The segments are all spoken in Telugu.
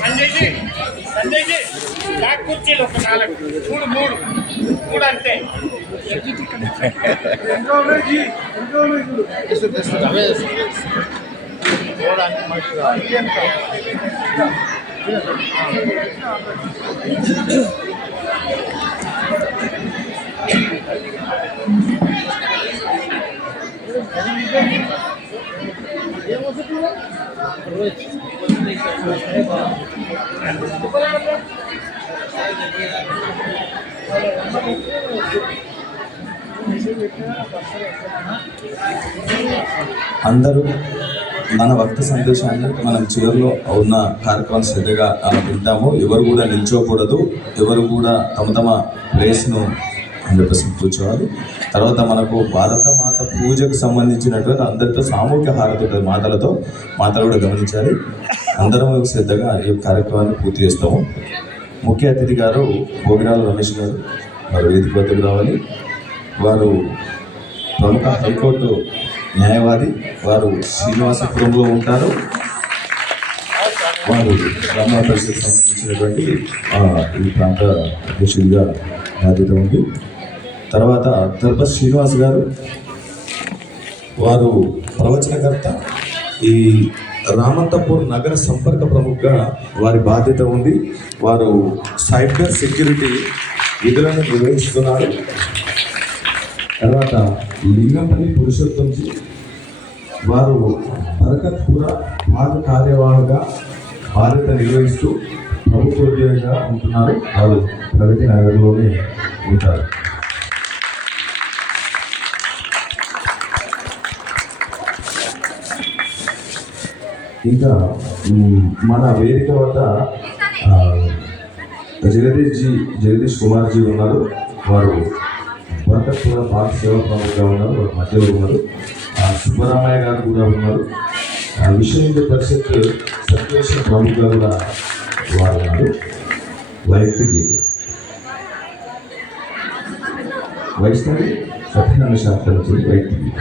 సంజయ్ జీ బ్లాక్ కుర్చీలు ఒక 4 3 అంతే. అందరూ మన భక్తి సందేశాన్ని మనం చివరిలో ఉన్న కార్యక్రమం శ్రద్ధగా వింటాము. ఎవరు కూడా నిల్చోకూడదు, ఎవరు కూడా తమ ప్లేస్ను 100% కూర్చోవాలి. తర్వాత మనకు భారత మాత పూజకు సంబంధించినటువంటి అందరితో సామూహిక హారతి ఉంటుంది. మాతలు కూడా గమనించాలి. అందరం శ్రద్ధగా ఈ కార్యక్రమాన్ని పూర్తి చేస్తాము. ముఖ్య అతిథి గారు భోగిరాల రమేష్ గారు వారు వేదిక వద్దకు రావాలి. వారు ప్రముఖ హైకోర్టు న్యాయవాది, వారు శ్రీనివాసపురంలో ఉంటారు. వారు గ్రామ పరిషత్ సంబంధించినటువంటి ఈ ప్రాంత అధ్యక్షుడిగా బాధ్యత ఉంది. తర్వాత దర్భ శ్రీనివాస్ గారు, వారు ప్రవచనకర్త, ఈ రామంతపూర్ నగర సంపర్క ప్రముఖగా వారి బాధ్యత ఉంది. వారు సైబర్ సెక్యూరిటీ విధులను నిర్వహిస్తున్నారు. తర్వాత లింగంపల్లి పురుషోత్తంజీ, వారు బరకత్పుర భాగ కార్యవాహగా బాధ్యత నిర్వహిస్తూ ప్రభుత్వోద్యోగిగా ఉంటున్నారు. వారు ప్రగతి నగర్లోనే ఉంటారు. ఇంకా మన వేదిక వద్ద జగదీష్ కుమార్ జీ ఉన్నారు. వారు బరకత్పుర భాగ సేవా ప్రముఖంగా ఉన్నారు. వారు మధ్యలో ఉన్నారు. సుబ్బరామయ్య గారు కూడా ఉన్నారు. విశ్వ హిందూ పరిషత్ సర్క్యులేషన్ ప్రముఖంగా కూడా వారు ఉన్నారు. వైష్ణవి సత్యనారాయణ శాస్త్రం నుంచి వైద్యులు.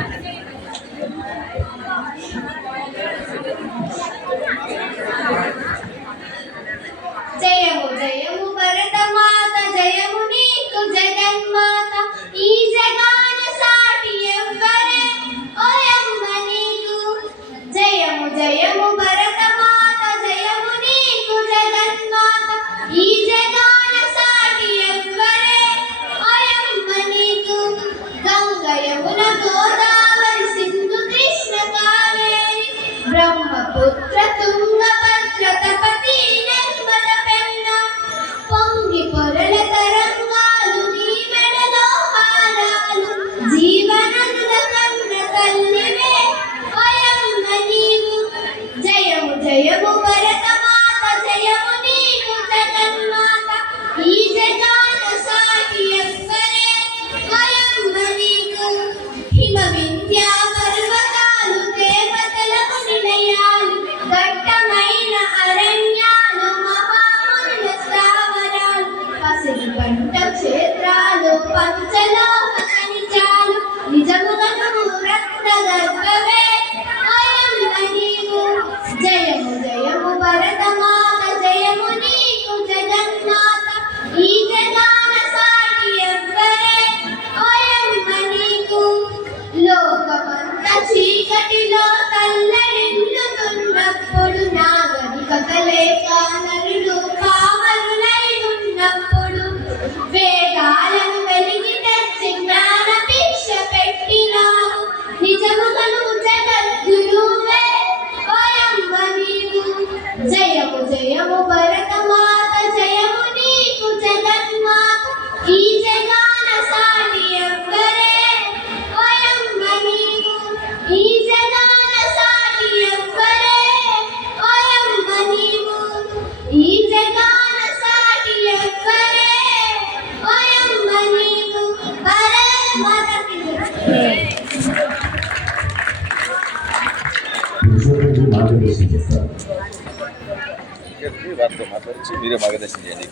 వారితో మాట్లాడించి మీరే మార్గదర్శనం చేయండి.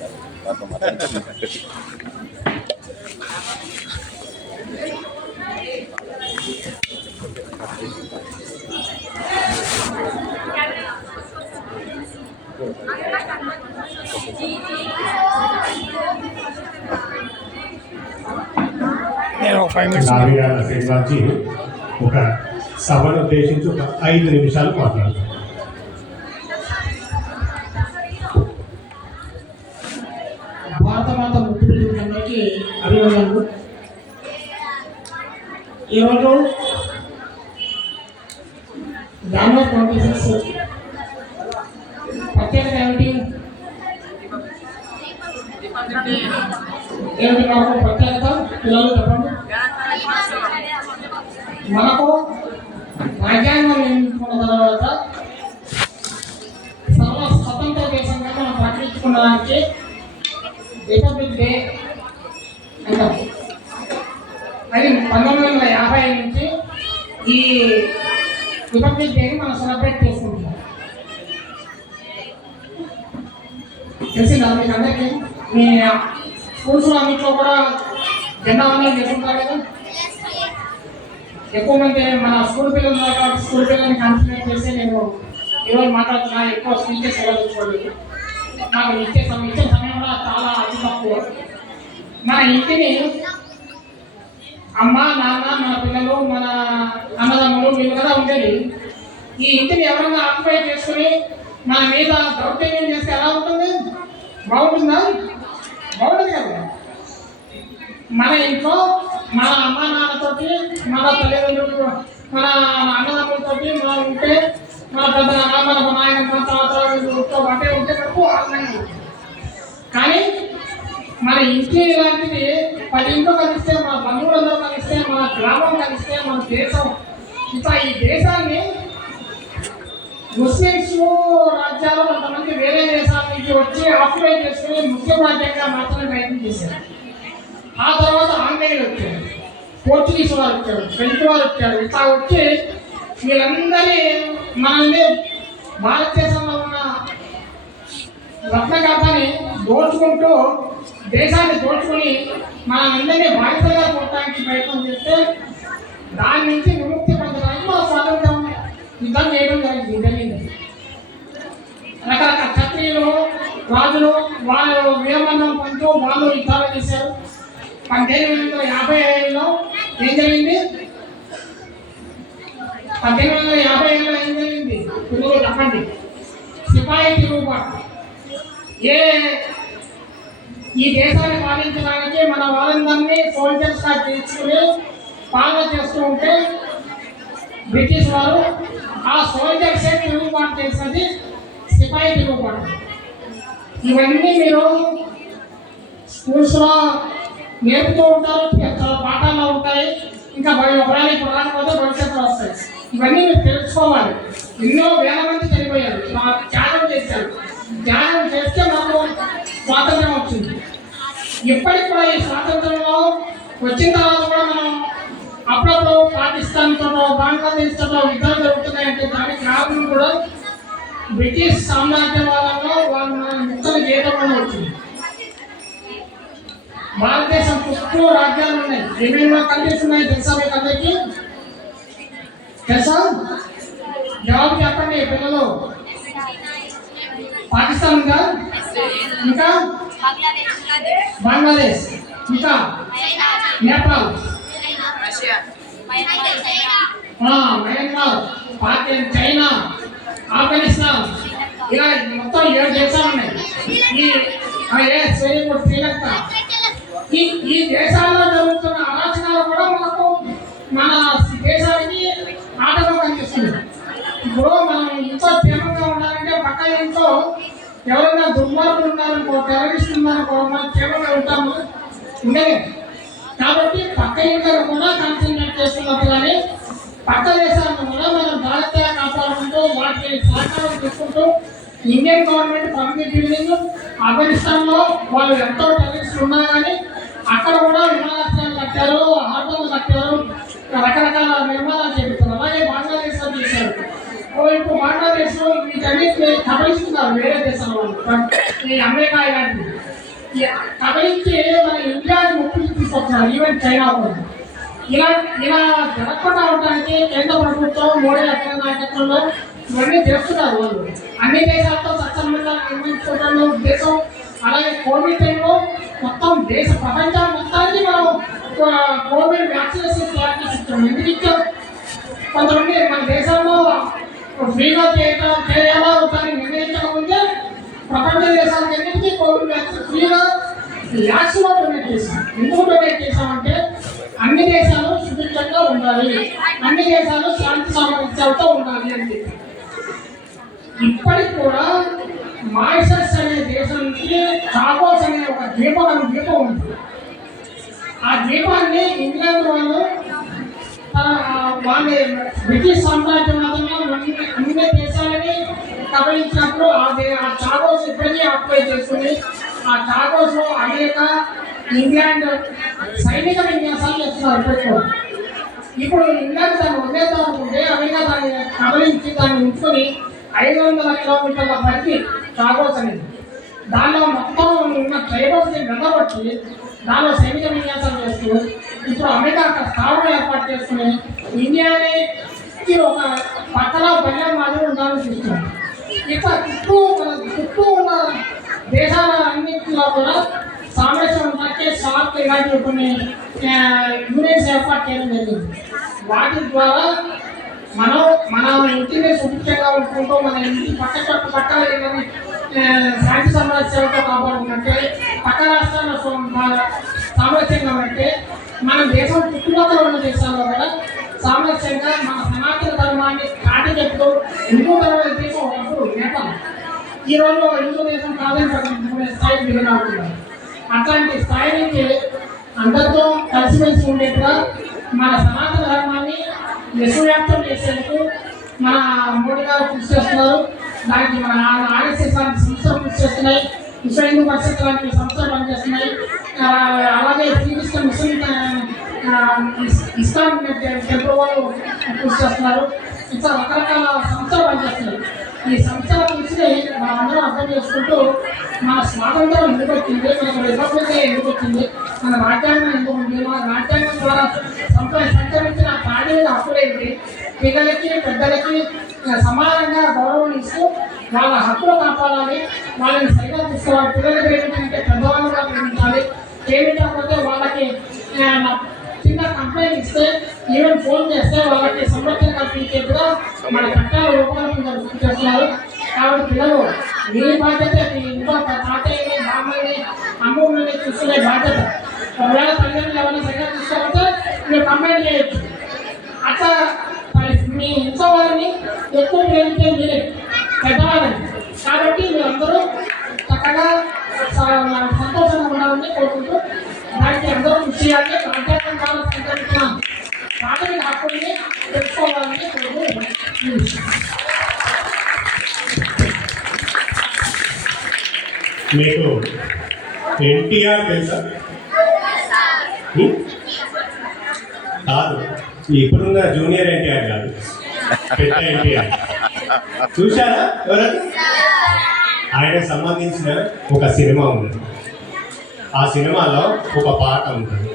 వారితో మాట్లాడించి నేను 5 minutes నావియాల శ్రీనివాస్జీ ఒక సభను ఉద్దేశించి ఒక 5 నిమిషాలు మాట్లాడతారు. భారతమాత ముఖ్యమంత్రికి అభినందనలు. ఈరోజు జనవరి 26 ప్రత్యేకత ఏమిటి? ఏమిటి మనకు ప్రత్యేకత? పిల్లలు చెప్పండి. మనకు రాజ్యాంగం ఎన్నుకున్న తర్వాత సర్వ స్వతంత్ర దేశంగా మనం ప్రకటించుకున్నదానికి రిపబ్లిక్ డే అంటాం. అది 1950 నుంచి ఈ రిపబ్లిక్ డేని మనం సెలబ్రేట్ చేసుకుంటున్నాం. తెలిసిందా మీకు అందరికీ? మీ స్కూల్స్లో అన్నింటిలో కూడా జెండా వందనం చేసుకుంటారు కదా. ఎక్కువ మంది మన స్కూల్ పిల్లలు ఉన్నారు కాబట్టి స్కూల్ పిల్లల్ని కన్సిడర్ చేసి నేను ఈరోజు మాట్లాడుతున్నా. ఎక్కువ స్పీచెస్ ఇవ్వలేదు. నాకు ఇచ్చే సమయం కూడా చాలా అతి తక్కువ. మన ఇంటిని అమ్మ నాన్న మన పిల్లలు మన అన్నదమ్ములు వీళ్ళు కదా ఉండేది. ఈ ఇంటిని ఎవరైనా ఆక్యుపై చేసుకుని మన మీద దౌర్జన్యం చేస్తే ఎలా ఉంటుంది? బాగుంటుందా? బాగుంటుంది కదా. మన ఇంట్లో మన అమ్మ నాన్నతోటి మన తల్లిదండ్రులు మన అన్నదమ్ములతోటి మనం ఉంటే మన పెద్ద మన నాయన మన తాతతో అంటే ఉంటే మనకు ఆనందంగా ఉంటుంది. కానీ మన ఇంటి లాంటిది 10 ఇంట్లో కలిస్తే మన బంధువులందరూ కలిస్తే మన గ్రామం కలిస్తే మన దేశం ఇట్లా ఈ దేశాన్ని ముస్లిమ్స్ రాజ్యాలు కొంతమంది వేరే దేశాల నుంచి వచ్చి ఆక్యుపై చేసుకుని ముస్లిం రాజ్యంగా మాత్రమే ప్రయత్నం చేశారు. ఆ తర్వాత ఆంగ్లేయులు వచ్చారు, పోర్చుగీస్ వారు వచ్చారు, ఫ్రెంచ్ వారు వచ్చారు. ఇట్లా వచ్చి వీళ్ళందరి మనల్ని భారతదేశంలో ఉన్న రత్నగర్భని దోచుకుంటూ దేశాన్ని దోచుకుని మనందరినీ బాధ్యతగా కొట్టడానికి ప్రయత్నం చేస్తే దాని నుంచి విముక్తి పొందడానికి మన స్వాతంత్రం యుద్ధం చేయడం జరిగింది. రకరకాల క్షత్రియులు రాజులు వాళ్ళు వీరమరణం పొందుతూ వాళ్ళు యుద్ధాలు చేశారు. 1850లో ఏం జరిగింది? 1850లో ఏం జరిగింది? తెలుగులో చెప్పండి. సిపాయి తిరుగుబాటు. ఈ దేశాన్ని పాలించడానికి మన వాళ్ళందరినీ సోల్జర్స్ గా తీసుకుని పాలన చేస్తూ ఉంటే బ్రిటిష్ వారు ఆ సోల్జర్సే తిరుగుబాటు చేసినది సిపాయి తిరుగుబాటు. ఇవన్నీ మీరు స్కూల్స్లో నేర్పుతూ ఉంటారు, చాలా పాఠాల్లో ఉంటాయి. ఇంకా ఒకవేళ ఇప్పుడు రాకపోతే భవిష్యత్తులో వస్తాయి. ఇవన్నీ మీరు తెలుసుకోవాలి. ఎన్నో వేల మంది చనిపోయారు, త్యాగం చేశారు. త్యాగం చేస్తే మాకు స్వాతంత్రం వచ్చింది. ఇప్పటికి కూడా ఈ స్వాతంత్రంలో వచ్చిన తర్వాత కూడా మనం అప్పుడప్పుడు పాకిస్తాన్తో బంగ్లాదేశ్తో యుద్ధాలు జరుగుతున్నాయంటే దానికి కారణం కూడా బ్రిటిష్ సామ్రాజ్యం వాళ్ళలో వాళ్ళు మనం ముక్కలు చేయడం వల్ల వచ్చింది. భారతదేశం చుట్టూ రాజ్యాలు ఉన్నాయి. ఏమేమో కంట్రీస్ ఉన్నాయి తెలుసా మీకు అందరికీ? తెలుసా? జవాబు చెప్పండి పిల్లలు. పాకిస్తాన్ ఉందా? ఇంకా బంగ్లాదేశ్, ఇంకా నేపాల్, మయన్మార్, చైనా, ఆఫ్ఘనిస్తాన్, ఇలా మొత్తం 7 దేశాలు ఉన్నాయి. శ్రీలంక. ఈ దేశాల్లో జరుగుతున్న అరాచకాలు కూడా మనకు మన దేశానికి ఆటంకం కనిపిస్తుంది. ఇప్పుడు మనం ఇంట్లో క్షేమంగా ఉండాలంటే పక్క ఇంట్లో ఎవరైనా దుర్మార్గులు ఉన్నారనుకో, టెర్రరిస్టులు ఉన్నారనుకో, మనం క్షేమంగా ఉంటాము ఉండలేదు. కాబట్టి పక్క ఇంట్లో కూడా కాన్సన్ట్రేట్ చేస్తున్నప్పుడు కానీ పక్క దేశాలను కూడా మనం జాగ్రత్తగా కాపాడుకుంటూ వాటికి సహకారం చేసుకుంటూ ఇండియన్ గవర్నమెంట్ పబ్లిక్ బిల్డింగ్ ఆఫ్ఘనిస్తాన్లో వాళ్ళు ఎంతో టెర్రరిస్టులు ఉన్నా కానీ అక్కడ కూడా విమానాశ్రయాలు కట్టారు, హార్బర్లు కట్టారు, రకరకాల నిర్మాణాలు చేస్తారు. అలాగే బంగ్లాదేశ్లో చేశారు. ఇప్పుడు బంగ్లాదేశ్లో వీటన్నిటిని కబలిస్తున్నారు వేరే దేశాల వాళ్ళు, ఈ అమెరికా ఇలాంటివి కబలించి మన ఇండియాని ముప్పుకి తీసుకొస్తున్నారు. ఈవెన్ చైనా కూడా ఇలా జరగకుండా ఉండడానికి కేంద్ర ప్రభుత్వం మోడీ అక్కడ నాయకత్వంలో ఇవన్నీ చేస్తున్నారు. వాళ్ళు అన్ని దేశాలతో సత్సంబంధాలు నిర్మించుకోవడంలో ఉద్దేశం. అలాగే కోవిడ్ టైంలో మొత్తం ప్రపంచం మొత్తానికి మనం కోవిడ్ వ్యాక్సినేషన్ తయారు చేసి ఇచ్చాం. ఎందుకు ఇచ్చాం? కొంతమంది మన దేశంలో ఫ్రీగా చేయాలా దాన్ని నిర్ణయించకముందే ప్రపంచ దేశాలన్నింటికీ కోవిడ్ వ్యాక్సిన్ ఫ్రీగా ల్యాక్స్లో డొనేట్ చేశాం. ఎందుకు డొనేట్ చేశామంటే అన్ని దేశాలు సుభిక్షంగా ఉండాలి, అన్ని దేశాలు శాంతి సామర్థ్యాలతో ఉండాలి అని చెప్పి. ఇప్పటికి కూడా మారిషస్ అనే దేశానికి చాకోస్ అనే ఒక ద్వీపం ఉంది. ఆ ద్వీపాన్ని ఇంగ్లాండ్ వాళ్ళు వాళ్ళ బ్రిటిష్ సామ్రాజ్యవాదంలో అన్ని దేశాలని కబలించినప్పుడు ఆ చాకోస్ ఇప్పటికీ ఆక్యుపై చేస్తుంది. ఆ చాకోస్లో అమెరికా, ఇంగ్లాండ్ సైనిక విన్యాసాలు చేస్తున్నారు ఇప్పటికీ. ఇప్పుడు ఇంగ్లాండ్ దాన్ని వదిలేద్దాం అనుకుంటే అమెరికా దాన్ని కబలించి దాన్ని ఉంచుకొని 500 కిలోమీటర్ల పరిధి చాకోస్ అనేది. దానిలో మొత్తం ఉన్న ట్రైబల్స్ని వెళ్ళబట్టి దానిలో సైనిక విన్యాసాలు చేస్తూ ఇప్పుడు అమెరికా అక్కడ స్థావరం ఏర్పాటు చేసుకుని ఇండియాకి ఒక పక్కన బెల్లం మాదిరి ఉండాలని చూస్తున్నాం. ఇట్లా చుట్టూ ఉన్న దేశాల అన్నింటిలో కూడా సామరస్యం ఉండడానికి సార్క్ ఇలాంటి కొన్ని యూనియన్స్ ఏర్పాటు చేయడం జరిగింది. వాటి ద్వారా మన ఇంటిని సుభిక్షంగా ఉంచుకుంటూ మన ఇంటి పక్కన శాంతి సామరస్యాలతో కాపాడుకుంటే పక్క రాష్ట్రాల సామరస్యంగా ఉంటే మన దేశం చుట్టుపక్కల ఉన్న దేశాల్లో కూడా సామరస్యంగా మన సనాతన ధర్మాన్ని చాటి చెప్తూ హిందూ ధర్మ దేశం ఒకప్పుడు నేపాల్ ఈ రోజు హిందూ దేశం కాదని ప్రకటించుకునే స్థాయికి దిగనవుతున్నారు. అట్లాంటి స్థాయి నుంచి అందరితో కలిసిమెలిసి ఉండేట్టుగా మన సనాతన ధర్మాన్ని విశ్వవ్యాప్తం చేసేందుకు మన మోడీ గారు కృషి చేస్తున్నారు. దానికి మన ఆర్ఎస్ఎస్ లాంటి సంస్థలు కృషి చేస్తున్నాయి, విశ్వ హిందూ పరిషత్ లాంటి సంస్థలు పనిచేస్తున్నాయి. అలాగే శ్రీకృష్ణ మిషన్ ఇస్లాం టెంపుల్ వాళ్ళు కృషి చేస్తున్నారు. ఇంకా రకరకాల సంస్థలు పనిచేస్తున్నారు. ఈ సంస్థల కృషిని మనందరం అర్థం చేసుకుంటూ మన స్వాతంత్రం ఎందుకు వచ్చింది, మనకు రిపబ్లిక్ ఎందుకు వచ్చింది, మన రాజ్యాంగం ఎందుకు ఉంది, మన రాజ్యాంగం ద్వారా సంచరించిన ప్రాణుల హక్కులేంటి, పిల్లలకి పెద్దలకి సమానంగా గౌరవం ఇస్తూ వాళ్ళ హక్కులు కాపాడాలి, వాళ్ళని సరిగా తీసుకోవాలి, పిల్లలు ప్రేమించాలంటే పెద్దవాళ్ళుగా ప్రేమించాలి, ప్రేమించకపోతే వాళ్ళకి చిన్న కంప్లైంట్ ఇస్తే ఈవెన్ ఫోన్ చేస్తే వాళ్ళకి సంరక్షణ కల్పించేట్టుగా మన చట్టాలు రూపకల్పన చేస్తున్నారు. కాబట్టి పిల్లలు మీ బాధ్యత, మీ ఇంట్లో తాతయ్యని బామ్మని అమ్మని చూసుకునే బాధ్యత. ఒకవేళ తల్లిదండ్రులు ఎవరైనా సరిగా తీసుకోకపోతే మీరు కంప్లైంట్ చేయొచ్చు. అట్లా మీ ఇంట్లో వారిని ఎక్కువ ప్రేమించే మీరే పెద్దవాళ్ళని. కాబట్టి మీరందరూ చక్కగా సంతోషంగా ఉండాలని కోరుకుంటూ దానికి అందరూ కృషి చేయాలి. రాజ్యాంగం ద్వారా సంచరించిన ప్రాథమిక హక్కుల్ని తెలుసుకోవాలని కోరుకుంటున్నాను. మీకు ఎన్టీఆర్ తెలుసా? కాదు, ఇప్పుడున్న జూనియర్ ఎన్టీఆర్ కాదు, పెద్ద ఎన్టీఆర్. చూశారా ఎవరైనా? ఆయనకు సంబంధించిన ఒక సినిమా ఉంది. ఆ సినిమాలో ఒక పాట ఉంటుంది.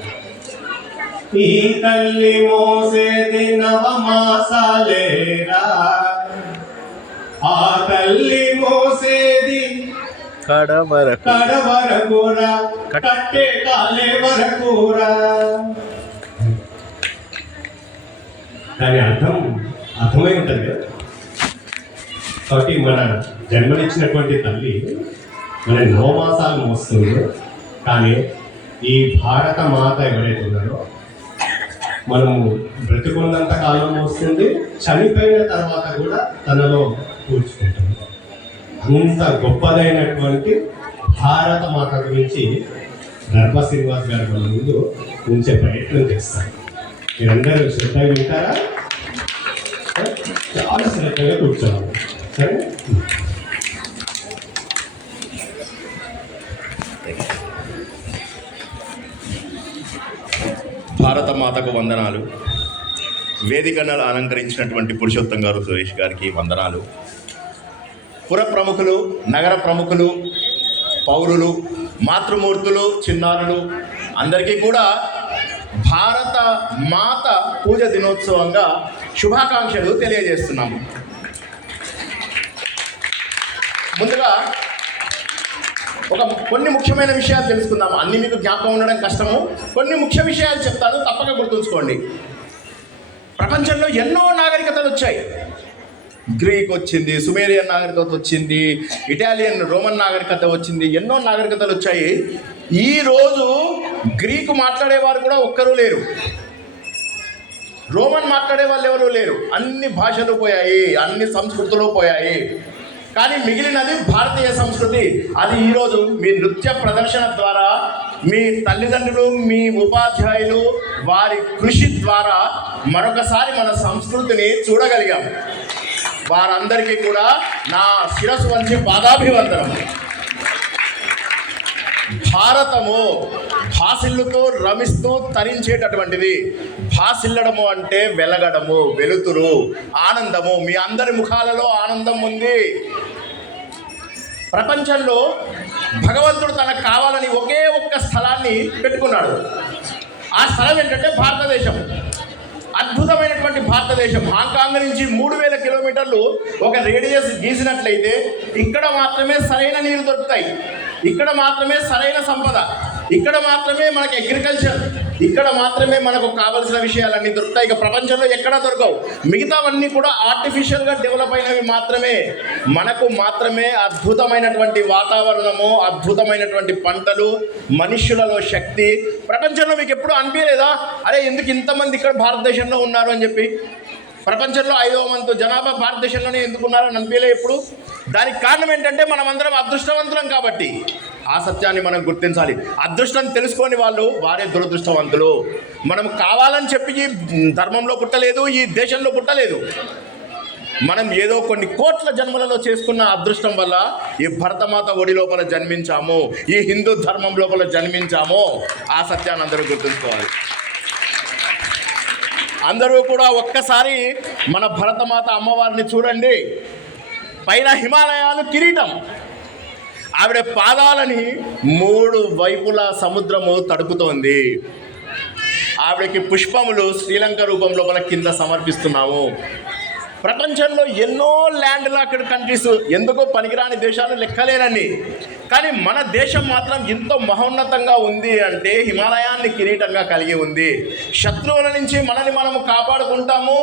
ఈ తల్లి మోసేది నవమాసాలేరా, ఆ తల్లి మోసేది కడవరకురా, కట్టే కాలే వరకురా. దాని అర్థమై ఉంటుంది కదా. కాబట్టి మన జన్మనిచ్చినటువంటి తల్లి మన 9 మాసాలు మోస్తుంది. కానీ ఈ భారత మాత ఎవరైతే ఉన్నారో మనము బ్రతికున్నంత కాలం మోస్తుంది, చనిపోయిన తర్వాత కూడా తనలో కూర్చుకుంటుంది. అంత గొప్పదైనటువంటి భారత మాత గురించి ధర్మ శ్రీనివాస్ గారు మన ముందు ఉంచే ప్రయత్నం చేస్తారు. మీరందరూ శ్రద్ధగా వింటారా? చాలా శ్రద్ధగా కూర్చోవాలి. సరే, భారత మాతకు వందనాలు. వేదికను అలంకరించినటువంటి పురుషోత్తం గారు, సురేష్ గారికి వందనాలు. పుర ప్రముఖులు, నగర ప్రముఖులు, పౌరులు, మాతృమూర్తులు, చిన్నారులు అందరికీ కూడా భారత మాత పూజ దినోత్సవంగా శుభాకాంక్షలు తెలియజేస్తున్నాము. ముందుగా కొన్ని ముఖ్యమైన విషయాలు తెలుసుకుందాము. అన్ని మీకు జ్ఞాపకం ఉండడం కష్టము. కొన్ని ముఖ్య విషయాలు చెప్తాను, తప్పక గుర్తుంచుకోండి. ప్రపంచంలో ఎన్నో నాగరికతలు వచ్చాయి. గ్రీక్ వచ్చింది, సుమేరియన్ నాగరికత వచ్చింది, ఇటాలియన్ రోమన్ నాగరికత వచ్చింది, ఎన్నో నాగరికతలు వచ్చాయి. ఈరోజు గ్రీకు మాట్లాడేవారు కూడా ఒక్కరూ లేరు, రోమన్ మాట్లాడే వాళ్ళు ఎవరు లేరు. అన్ని భాషలు పోయాయి, అన్ని సంస్కృతులు పోయాయి. కానీ మిగిలినది భారతీయ సంస్కృతి. అది ఈరోజు మీ నృత్య ప్రదర్శన ద్వారా, మీ తల్లిదండ్రులు, మీ ఉపాధ్యాయులు వారి కృషి ద్వారా మరొకసారి మన సంస్కృతిని చూడగలిగాం. వారందరికీ కూడా నా శిరస్సు వంచి పాదాభివందనం. భారతము భాసిల్లుతూ రమిస్తూ తరించేటటువంటిది. భాసిల్లడము అంటే వెలగడము, వెలుతురు, ఆనందము. మీ అందరి ముఖాలలో ఆనందం ఉంది. ప్రపంచంలో భగవంతుడు తనకు కావాలని ఒకే ఒక్క స్థలాన్ని పెట్టుకున్నాడు. ఆ స్థలం ఏంటంటే భారతదేశం. అద్భుతమైనటువంటి భారతదేశం. హాంకాంగ్ నుంచి 3000 కిలోమీటర్లు ఒక రేడియస్ గీసినట్లయితే ఇక్కడ మాత్రమే సరైన నీరు దొరుకుతాయి, ఇక్కడ మాత్రమే సరైన సంపద, ఇక్కడ మాత్రమే మనకు అగ్రికల్చర్, ఇక్కడ మాత్రమే మనకు కావలసిన విషయాలన్నీ దొరుకుతాయి. ఇక ప్రపంచంలో ఎక్కడా దొరకవు. మిగతావన్నీ కూడా ఆర్టిఫిషియల్గా డెవలప్ అయినవి మాత్రమే. మనకు మాత్రమే అద్భుతమైనటువంటి వాతావరణము, అద్భుతమైనటువంటి పంటలు, మనుష్యులలో శక్తి. ప్రపంచంలో మీకు ఎప్పుడు అనిపించలేదా, అరే ఎందుకు ఇంతమంది ఇక్కడ భారతదేశంలో ఉన్నారు అని చెప్పి? ప్రపంచంలో 5వ వంతు జనాభా భారతదేశంలోనే ఎందుకున్నారని అనిపించలే ఎప్పుడు? దానికి కారణం ఏంటంటే మనమందరం అదృష్టవంతులం కాబట్టి. ఆ సత్యాన్ని మనం గుర్తించాలి. అదృష్టం తెలుసుకొని వాళ్ళు వారే దురదృష్టవంతులు. మనం కావాలని చెప్పి ఈ ధర్మంలో పుట్టలేదు, ఈ దేశంలో పుట్టలేదు. మనం ఏదో కొన్ని కోట్ల జన్మలలో చేసుకున్న అదృష్టం వల్ల ఈ భరతమాత ఒడి లోపల జన్మించాము, ఈ హిందూ ధర్మం లోపల జన్మించాము. ఆ సత్యాన్ని అందరూ గుర్తుంచుకోవాలి. అందరూ కూడా ఒక్కసారి మన భరతమాత అమ్మవారిని చూడండి. పైన హిమాలయాలు కిరీటం, ఆవిడ పాదాలని 3 వైపులా సముద్రము తడుపుతోంది. ఆవిడకి పుష్పములు శ్రీలంక రూపం లోపల కింద సమర్పిస్తున్నాము. ప్రపంచంలో ఎన్నో ల్యాండ్ లాక్డ్ కంట్రీస్, ఎందుకో పనికిరాని దేశాలు లెక్కలేనన్ని. కానీ మన దేశం మాత్రం ఎంతో మహోన్నతంగా ఉంది అంటే హిమాలయాన్ని కిరీటంగా కలిగి ఉంది. శత్రువుల నుంచి మనని మనము కాపాడుకుంటాము.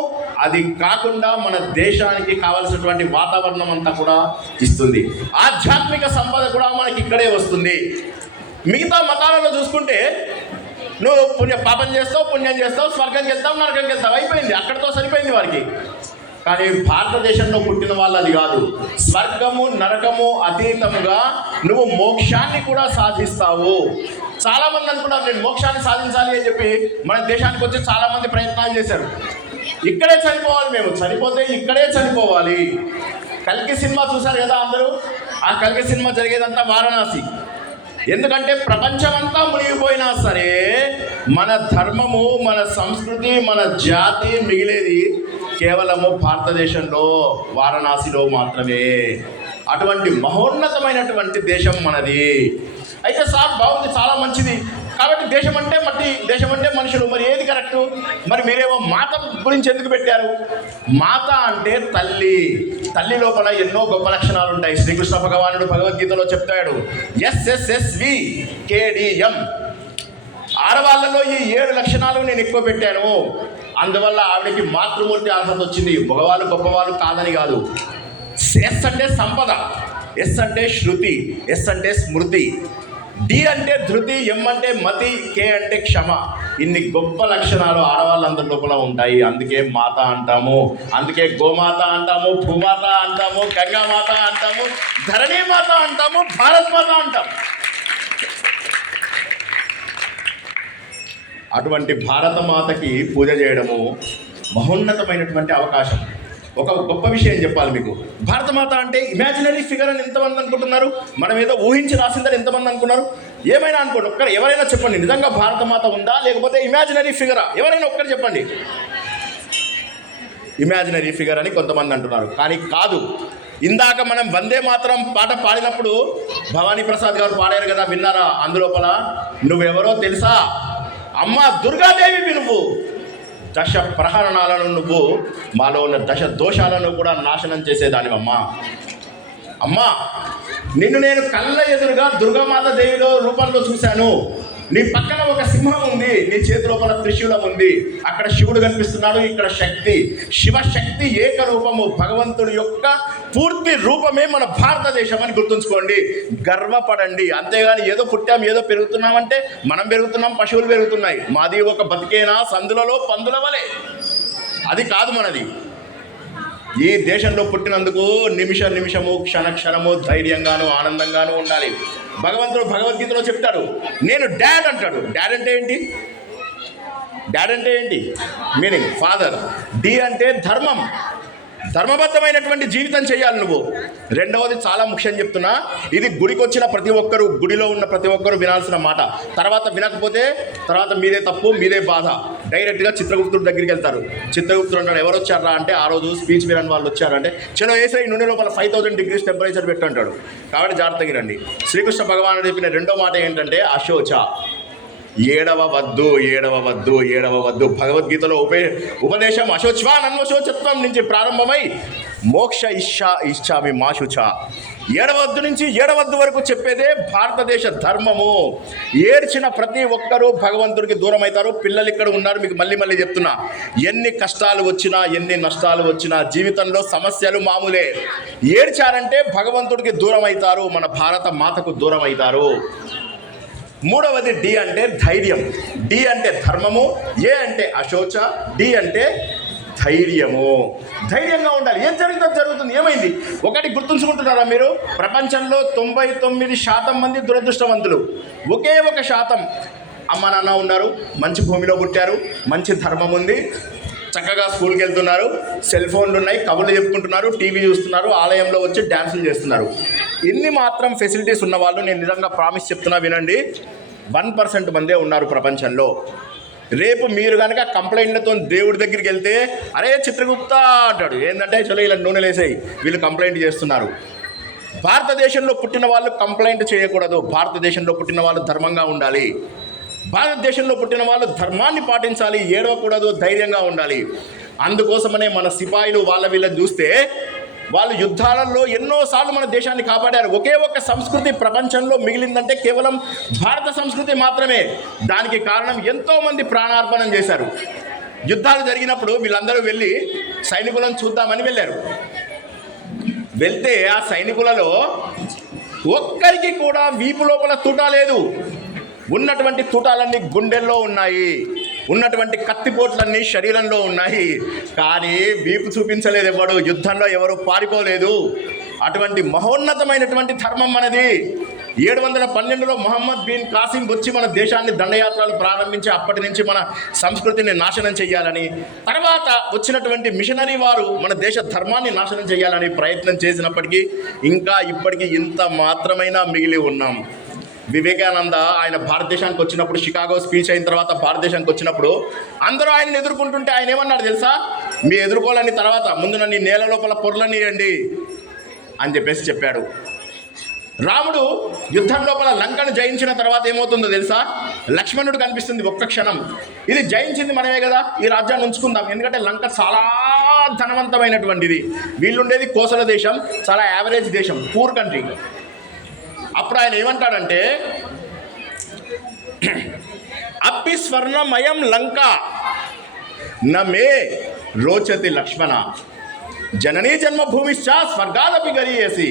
అది కాకుండా మన దేశానికి కావలసినటువంటి వాతావరణం అంతా కూడా ఇస్తుంది. ఆధ్యాత్మిక సంపద కూడా మనకి ఇక్కడే వస్తుంది. మిగతా మతాలలో చూసుకుంటే నువ్వు పాపం చేస్తావు, పుణ్యం చేస్తావు, స్వర్గంకి వెళ్తావు, నరకంకి వెళ్తావు, అయిపోయింది, అక్కడితో సరిపోయింది వారికి. కానీ భారతదేశంలో పుట్టిన వాళ్ళు అది కాదు. స్వర్గము నరకము అతీతముగా నువ్వు మోక్షాన్ని కూడా సాధిస్తావు. చాలామంది అనుకున్నారు నేను మోక్షాన్ని సాధించాలి అని చెప్పి మన దేశానికి వచ్చి చాలామంది ప్రయత్నాలు చేశారు. ఇక్కడే చనిపోవాలి, మేము చనిపోతే ఇక్కడే చనిపోవాలి. కల్కి సినిమా చూశారు కదా అందరూ. ఆ కల్కి సినిమా జరిగేదంతా వారణాసి. ఎందుకంటే ప్రపంచమంతా మునిగిపోయినా సరే మన ధర్మము, మన సంస్కృతి, మన జాతి మిగిలేది కేవలము భారతదేశంలో వారణాసిలో మాత్రమే. అటువంటి మహోన్నతమైనటువంటి దేశం మనది. అయితే సార్ బాగుంది, చాలా మంచిది. కాబట్టి దేశం అంటే మట్టి, దేశం అంటే మనుషులు, మరి ఏది కరెక్టు? మరి మీరేమో మాత గురించి ఎందుకు పెట్టారు? మాత అంటే తల్లి. తల్లి లోపల ఎన్నో గొప్ప లక్షణాలు ఉంటాయి. శ్రీకృష్ణ భగవానుడు భగవద్గీతలో చెప్తాడు, SSSVKDM. ఆడవాళ్ళలో ఈ 7 లక్షణాలు నేను ఎక్కువ పెట్టాను. అందువల్ల ఆవిడకి మాతృమూర్తి అర్హత వచ్చింది. మగవాళ్ళు గొప్పవాళ్ళు కాదని కాదు. ఎస్ అంటే సంపద, ఎస్ అంటే శృతి, ఎస్ అంటే స్మృతి, డి అంటే ధృతి, ఎం అంటే మతి, కే అంటే క్షమ. ఇన్ని గొప్ప లక్షణాలు ఆడవాళ్ళందరి లోపల ఉంటాయి. అందుకే మాత అంటాము, అందుకే గోమాత అంటాము, భూమాత అంటాము, గంగామాత అంటాము, ధరణి మాత అంటాము, భారత్ మాత అంటాము. అటువంటి భారతమాతకి పూజ చేయడము మహోన్నతమైనటువంటి అవకాశం. ఒక గొప్ప విషయం చెప్పాలి మీకు. భారతమాత అంటే ఇమాజినరీ ఫిగర్ అని ఎంతమంది అనుకుంటున్నారు? మనం ఏదో ఊహించి రాసిందని ఎంతమంది అనుకున్నారు? ఏమైనా అనుకోండి, ఎవరైనా చెప్పండి, నిజంగా భారతమాత ఉందా లేకపోతే ఇమాజినరీ ఫిగరా? ఎవరైనా ఒక్కరు చెప్పండి. ఇమాజినరీ ఫిగర్ అని కొంతమంది అంటున్నారు, కానీ కాదు. ఇందాక మనం వందే మాతరం పాట పాడినప్పుడు భవానీ ప్రసాద్ గారు పాడారు కదా, విన్నారా? అందులోపల నువ్వెవరో తెలుసా? అమ్మ దుర్గాదేవి నువ్వు. దశ ప్రహరణాలను నువ్వు, మాలో ఉన్న దశ దోషాలను కూడా నాశనం చేసేదానివమ్మా. అమ్మా నిన్ను నేను కళ్ళ ఎదురుగా దుర్గామాత దేవిలో రూపంలో చూశాను. నీ పక్కన ఒక సింహం ఉంది, నీ చేతి లోపల త్రిశూలం ఉంది. అక్కడ శివుడు కనిపిస్తున్నాడు, ఇక్కడ శక్తి. శివశక్తి ఏకరూపము, భగవంతుడి యొక్క పూర్తి రూపమే మన భారతదేశం అని గుర్తుంచుకోండి. గర్వపడండి. అంతేగాని ఏదో పుట్టాం ఏదో పెరుగుతున్నామంటే మనం పెరుగుతున్నాం, పశువులు పెరుగుతున్నాయి. మాది ఒక బతికేనా సందులలో పందుల వలె. అది కాదు మనది. ఈ దేశంలో పుట్టినందుకు నిమిషము క్షణము ధైర్యంగాను ఆనందంగాను ఉండాలి. భగవంతుడు భగవద్గీతలో చెప్తాడు, నేను డాడ్ అంటాడు. డాడ్ అంటే ఏంటి? డాడ్ అంటే ఏంటి మీనింగ్? ఫాదర్. డి అంటే ధర్మం, ధర్మబద్ధమైనటువంటి జీవితం చేయాలి నువ్వు. రెండవది చాలా ముఖ్యం చెప్తున్నా, ఇది గుడికి వచ్చిన ప్రతి ఒక్కరు, గుడిలో ఉన్న ప్రతి ఒక్కరు వినాల్సిన మాట. తర్వాత వినకపోతే తర్వాత మీదే తప్పు, మీదే బాధ. డైరెక్ట్గా చిత్రగుప్తుడి దగ్గరికి వెళ్తారు. చిత్రగుప్తుడు అంటాడు, ఎవరు వచ్చారా అంటే ఆ రోజు స్పీచ్ వినని వాళ్ళు వచ్చారంటే, చలో వేసే నూనె లోపల 5000 degrees టెంపరేచర్ పెట్టు అంటాడు. కాబట్టి జాగ్రత్తగా రండి. శ్రీకృష్ణ భగవానుడు చెప్పిన రెండో మాట ఏంటంటే అశోచ. ఏడవవద్దు. భగవద్గీతలో ఉపదేశం అశోచ్వాన్ అన్వశోచత్వం నుంచి ప్రారంభమై మోక్ష ఇచ్చామి మాశుచ. ఏడవద్దు నుంచి ఏడవద్దు వరకు చెప్పేదే భారతదేశ ధర్మము. ఏడ్చిన ప్రతి ఒక్కరూ భగవంతుడికి దూరం అవుతారు. పిల్లలు ఇక్కడ ఉన్నారు, మీకు మళ్ళీ చెప్తున్నా, ఎన్ని కష్టాలు వచ్చినా ఎన్ని నష్టాలు వచ్చినా జీవితంలో సమస్యలు మామూలే. ఏడ్చారంటే భగవంతుడికి దూరం అవుతారు, మన భారత మాతకు దూరం అవుతారు. మూడవది డి అంటే ధైర్యం. డి అంటే ధర్మము, ఏ అంటే అశోచ, డి అంటే ధైర్యము. ధైర్యంగా ఉండాలి. ఏం జరుగుతుంది. ఏమైంది? ఒకటి గుర్తుంచుకుంటున్నారా మీరు? ప్రపంచంలో 99% మంది దురదృష్టవంతులు. ఒకే 1% అమ్మ నాన్న ఉన్నారు, మంచి భూమిలో పుట్టారు, మంచి ధర్మం ఉంది, చక్కగా స్కూల్కి వెళ్తున్నారు, సెల్ ఫోన్లు ఉన్నాయి, కబుర్లు చెప్పుకుంటున్నారు, టీవీ చూస్తున్నారు, ఆలయంలో వచ్చి డ్యాన్సులు చేస్తున్నారు. ఇన్ని మాత్రం ఫెసిలిటీస్ ఉన్నవాళ్ళు, నేను నిజంగా ప్రామిస్ చెప్తున్నా వినండి, 1% మందే ఉన్నారు ప్రపంచంలో. రేపు మీరు కనుక కంప్లైంట్లతో దేవుడి దగ్గరికి వెళ్తే, అరే చిత్రగుప్త అంటాడు. ఏంటంటే చలో ఇలా నూనెలు వేసాయి, వీళ్ళు కంప్లైంట్ చేస్తున్నారు. భారతదేశంలో పుట్టిన వాళ్ళు కంప్లైంట్ చేయకూడదు. భారతదేశంలో పుట్టిన వాళ్ళు ధర్మంగా ఉండాలి. భారతదేశంలో పుట్టిన వాళ్ళు ధర్మాన్ని పాటించాలి, ఏడవకూడదు, ధైర్యంగా ఉండాలి. అందుకోసమనే మన సిపాయిలు వాళ్ళ వీళ్ళని చూస్తే వాళ్ళు యుద్ధాలలో ఎన్నోసార్లు మన దేశాన్ని కాపాడారు. ఒకే ఒక సంస్కృతి ప్రపంచంలో మిగిలిందంటే కేవలం భారత సంస్కృతి మాత్రమే. దానికి కారణం ఎంతోమంది ప్రాణార్పణం చేశారు. యుద్ధాలు జరిగినప్పుడు వీళ్ళందరూ వెళ్ళి సైనికులను చూద్దామని వెళ్ళారు. వెళ్తే ఆ సైనికులలో ఒక్కరికి కూడా వీపు లోపల తూటా లేదు. ఉన్నటువంటి తూటాలన్నీ గుండెల్లో ఉన్నాయి, ఉన్నటువంటి కత్తిపోట్లన్నీ శరీరంలో ఉన్నాయి. కానీ వీపు చూపించలేదు ఎవడు, యుద్ధంలో ఎవరు పారిపోలేదు. అటువంటి మహోన్నతమైనటువంటి ధర్మం మనది. 712లో మొహమ్మద్ బిన్ కాసిం వచ్చి మన దేశాన్ని దండయాత్రలు ప్రారంభించి అప్పటి నుంచి మన సంస్కృతిని నాశనం చేయాలని, తర్వాత వచ్చినటువంటి మిషనరీ వారు మన దేశ ధర్మాన్ని నాశనం చేయాలని ప్రయత్నం చేసినప్పటికీ ఇంకా ఇప్పటికీ ఇంత మాత్రమైనా మిగిలి ఉన్నాం. వివేకానంద ఆయన భారతదేశానికి వచ్చినప్పుడు, షికాగో స్పీచ్ అయిన తర్వాత భారతదేశానికి వచ్చినప్పుడు అందరూ ఆయనను ఎదుర్కొంటుంటే ఆయన ఏమన్నాడు తెలుసా? మీ ఎదుర్కోవాలని తర్వాత ముందు నన్ను నేల లోపల పొరలనియండి అని చెప్పేసి చెప్పాడు. రాముడు యుద్ధం లోపల లంకను జయించిన తర్వాత ఏమవుతుందో తెలుసా? లక్ష్మణుడు కనిపిస్తుంది ఒక్క క్షణం. ఇది జయించింది మనమే కదా, ఈ రాజ్యాన్ని ఉంచుకుందాం. ఎందుకంటే లంక చాలా ధనవంతమైనటువంటిది. వీళ్ళుండేది కోసల దేశం, చాలా యావరేజ్ దేశం, పూర్ కంట్రీ. అప్పుడు ఆయన ఏమంటాడంటే, అప్పి స్వర్ణమయం లంక నమే రోచతి లక్ష్మణ జననీ జన్మభూమిశ్చ స్వర్గాదపి గరీయసి.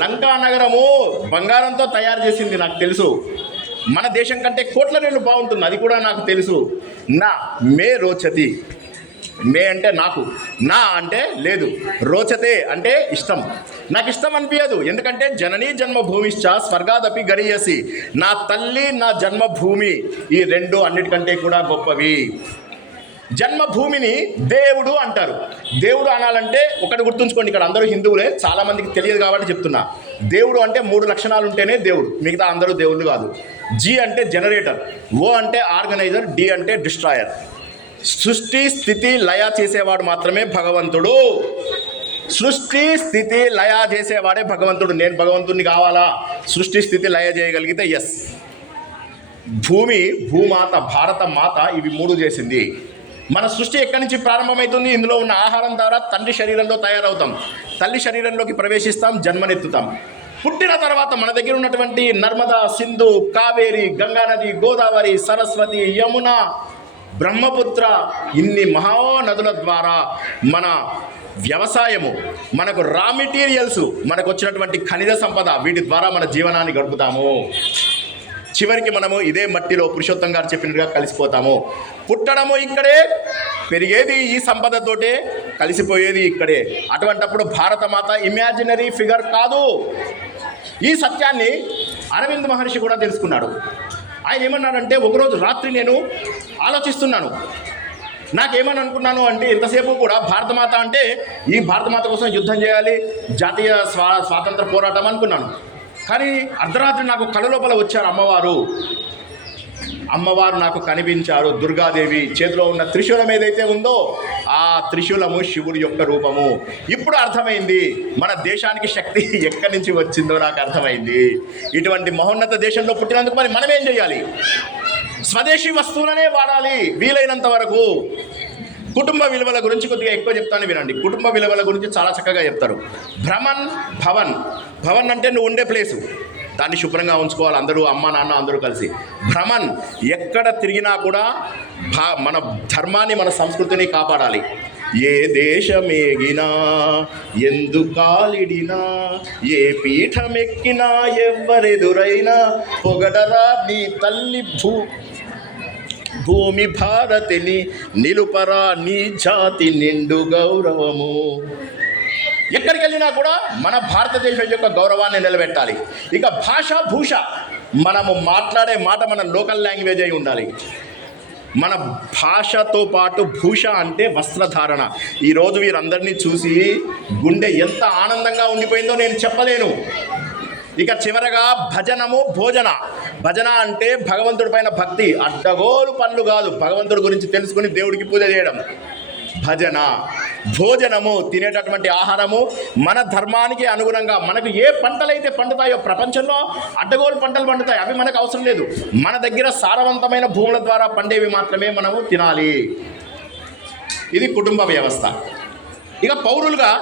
లంకా నగరము బంగారంతో తయారు చేసింది నాకు తెలుసు. మన దేశం కంటే కోట్ల రెట్లు బాగుంటుంది, అది కూడా నాకు తెలుసు. నా మే రోచతి, మే అంటే నాకు, నా అంటే లేదు, రోచతే అంటే ఇష్టం. నాకు ఇష్టం అనిపించదు, ఎందుకంటే జననీ జన్మభూమిశ్చ స్వర్గాదపి గరీయసి. నా తల్లి నా జన్మభూమి ఈ రెండు అన్నిటికంటే కూడా గొప్పవి. జన్మభూమిని దేవుడు అంటారు. దేవుడు అనాలంటే ఒకటి గుర్తుంచుకోండి, ఇక్కడ అందరూ హిందువులే, చాలామందికి తెలియదు కాబట్టి చెప్తున్నా. దేవుడు అంటే 3 లక్షణాలు ఉంటేనే దేవుడు, మిగతా అందరూ దేవుళ్ళు కాదు. జీ అంటే జనరేటర్, ఓ అంటే ఆర్గనైజర్, డి అంటే డిస్ట్రాయర్. సృష్టి స్థితి లయ చేసేవాడు మాత్రమే భగవంతుడు. సృష్టి స్థితి లయ చేసేవాడే భగవంతుడు. నేను భగవంతుడిని కావాలా? సృష్టి స్థితి లయ చేయగలిగితే ఎస్. భూమి, భూమాత, భారత మాత ఇవి 3 చేసింది. మన సృష్టి ఎక్కడి నుంచి ప్రారంభమవుతుంది? ఇందులో ఉన్న ఆహారం ద్వారా తండ్రి శరీరంలో తయారవుతాం. తల్లి శరీరంలోకి ప్రవేశిస్తాం, జన్మనెత్తుతాం. పుట్టిన తర్వాత మన దగ్గర ఉన్నటువంటి నర్మదా, సింధు, కావేరి, గంగానది, గోదావరి, సరస్వతి, యమున, బ్రహ్మపుత్ర, ఇన్ని మహానదుల ద్వారా మన వ్యవసాయము, మనకు రా మెటీరియల్స్, మనకు వచ్చినటువంటి ఖనిజ సంపద, వీటి ద్వారా మన జీవనాన్ని గడుపుతాము. చివరికి మనము ఇదే మట్టిలో పురుషోత్తం గారు చెప్పినట్టుగా కలిసిపోతాము. పుట్టడము ఇక్కడే, పెరిగేది ఈ సంపదతోటే, కలిసిపోయేది ఇక్కడే. అటువంటప్పుడు భారతమాత ఇమాజినరీ ఫిగర్ కాదు. ఈ సత్యాన్ని అరవింద్ మహర్షి కూడా తెలుసుకున్నాడు. ఆయన ఏమన్నాడంటే, ఒకరోజు రాత్రి నేను ఆలోచిస్తున్నాను, నాకేమని అనుకున్నాను అంటే, ఇంతసేపు కూడా భారతమాత అంటే ఈ భారతమాత కోసం యుద్ధం చేయాలి, జాతీయ స్వాతంత్ర పోరాటం అనుకున్నాను. కానీ అర్ధరాత్రి నాకు కళ్ళ లోపల వచ్చారు అమ్మవారు నాకు కనిపించారు. దుర్గాదేవి చేతిలో ఉన్న త్రిశూలం ఏదైతే ఉందో ఆ త్రిశూలము శివుడి యొక్క రూపము. ఇప్పుడు అర్థమైంది మన దేశానికి శక్తి ఎక్కడి నుంచి వచ్చిందో నాకు అర్థమైంది. ఇటువంటి మహోన్నత దేశంలో పుట్టినందుకు మరి మనం ఏం చేయాలి? స్వదేశీ వస్తువులనే వాడాలి వీలైనంత వరకు. కుటుంబ విలువల గురించి కొద్దిగా ఎక్కువ చెప్తాను, వినండి. కుటుంబ విలువల గురించి చాలా చక్కగా చెప్తారు. భవన్ అంటే నువ్వు ఉండే ప్లేసు, దాన్ని శుభ్రంగా ఉంచుకోవాలి, అందరూ అమ్మ నాన్న అందరూ కలిసి. భ్రమన్, ఎక్కడ తిరిగినా కూడా మన ధర్మాన్ని, మన సంస్కృతిని కాపాడాలి. ఏ దేశమేగినా, ఎందు కాలిడినా, ఏ పీఠమెక్కినా, ఎవ్వరెదురైనా, పొగడరా నీ తల్లి భూమి భారతిని, నిలుపరా నీ జాతి నిండు గౌరవము. ఎక్కడికి వెళ్ళినా కూడా మన భారతదేశం యొక్క గౌరవాన్ని నిలబెట్టాలి. ఇక భూష, మనము మాట్లాడే మాట మన లోకల్ లాంగ్వేజ్ అయి ఉండాలి. మన భాషతో పాటు భూష అంటే వస్త్రధారణ. ఈరోజు వీరందరినీ చూసి గుండె ఎంత ఆనందంగా ఉండిపోయిందో నేను చెప్పలేను. ఇక చివరగా భజన అంటే భగవంతుడి పైన భక్తి, అడ్డగోలు పనులు కాదు, భగవంతుడి గురించి తెలుసుకుని దేవుడికి పూజ చేయడం. భోజనము, తినేటటువంటి ఆహారము మన ధర్మానికి అనుగుణంగా. మనకు ఏ పంటలైతే పండుతాయో, ప్రపంచంలో అడ్డగోలు పంటలు పండుతాయి, అవి మనకు అవసరం లేదు. మన దగ్గర సారవంతమైన భూముల ద్వారా పండేవి మాత్రమే మనము తినాలి. ఇది కుటుంబ వ్యవస్థ. ఇక పౌరులుగా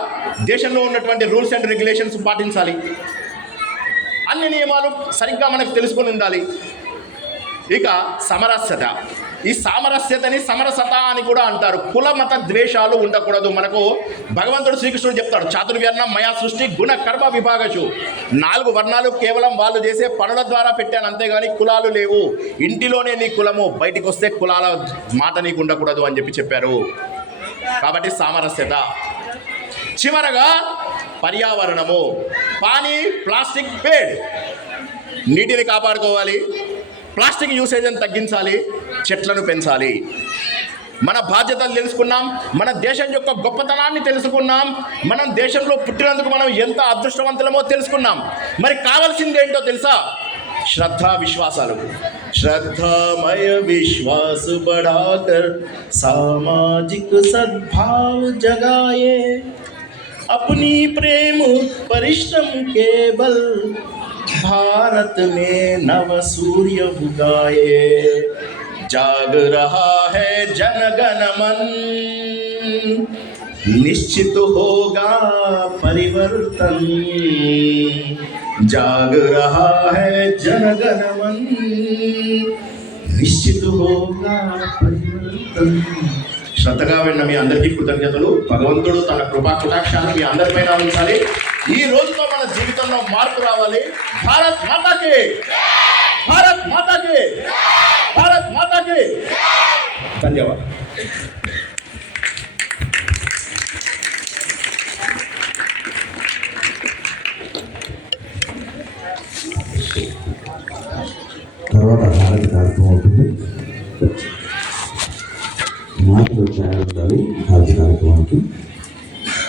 దేశంలో ఉన్నటువంటి రూల్స్ అండ్ రెగ్యులేషన్స్ పాటించాలి. అన్ని నియమాలు సరిగ్గా మనకు తెలుసుకొని ఉండాలి. ఇక సమరస్యత, ఈ సామరస్యతని సమరసత అని కూడా అంటారు. కుల మత ద్వేషాలు ఉండకూడదు. మనకు భగవంతుడు శ్రీకృష్ణుడు చెప్తాడు, చాతుర్వర్ణం మయా సృష్టి గుణ కర్మ విభాగషు. 4 వర్ణాలు కేవలం వాళ్ళు చేసే పనుల ద్వారా పెట్టాను, అంతేగాని కులాలు లేవు. ఇంటిలోనే నీ కులము, బయటికి వస్తే కులాల మాట నీకు ఉండకూడదు అని చెప్పారు. కాబట్టి సామరస్యత. చివరగా పర్యావరణము, ప్లాస్టిక్ పేడ్, నీటిని కాపాడుకోవాలి, ప్లాస్టిక్ యూసేజ్ని తగ్గించాలి, చెట్లను పెంచాలి. మన బాధ్యతలు తెలుసుకున్నాం, మన దేశం యొక్క గొప్పతనాన్ని తెలుసుకున్నాం, మనం దేశంలో పుట్టినందుకు మనం ఎంత అదృష్టవంతులమో తెలుసుకున్నాం. మరి కావాల్సింది ఏంటో తెలుసా? श्रद्धा विश्वासाలు. श्रद्धामय विश्वास बढ़ाकर सामाजिक सद्भाव जगाए, अपनी प्रेम परिश्रम के बल भारत में नव सूर्य उगाए, जाग रहा है जनगण मन, निश्चित होगा परिवर्तन, जाग रहा है जनगण मन, నిశ్చిత హోగా పరివర్తన్. శ్రద్ధగా విన్న మీ అందరికీ కృతజ్ఞతలు. భగవంతుడు తన కృపా కటాక్షాన్ని మీ అందరిపైన ఉంచాలి. ఈ రోజుతో మన జీవితంలో మార్పు రావాలి. భారత్ మాతాకి, భారత్ మాతాకి, భారత్ మాతాకి. ధన్యవాదాలు. తర్వాత హారతి కార్యక్రమం అవుతుంది. మాటలు తయారు ఉండాలి హారతి కార్యక్రమానికి.